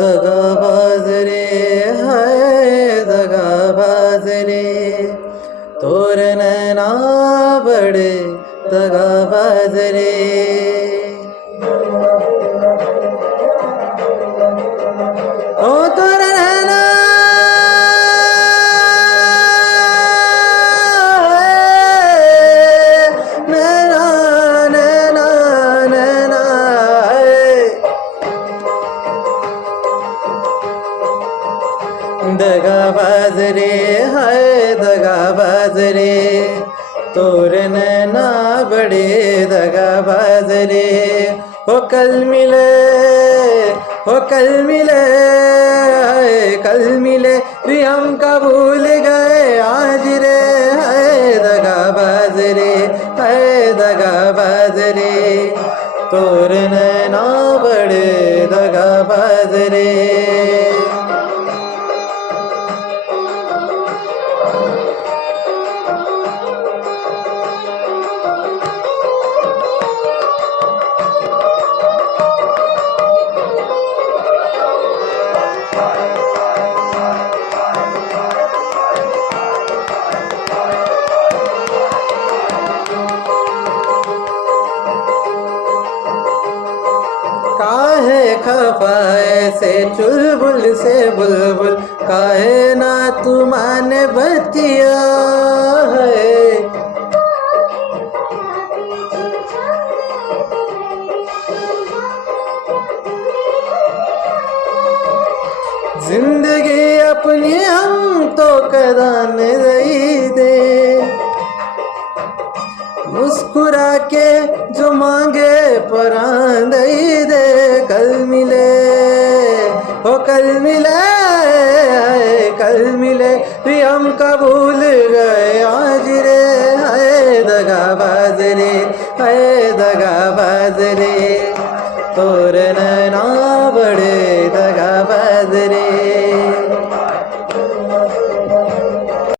दगाबाज रे हाय दगाबाज रे तोरण ना बड़े दगाबाज रे ओ तोरण ना नैना नैना नैना दगाबाज रे हाय दगाबाज रे तोरण ना बड़े दगाबाज रे हो कल मिले हाय कल मिले रे हम का भूल गए आज रे हाय दगाबाज रे हाय दगाबाज रे तोरण ना बड़े दगाबाज रे काहे खफाए से चुलबुल से बुलबुल काहे ना तू माने बतिया है जिंदगी अपनी हम तो कदान दई दे मुस्कुरा के जो मांगे परान दई दे कल मिले हो कल मिले रे हम का भूल गए आज रे हाय दगाबाज रे हाय दगाबाज रे तोरण ना बड़े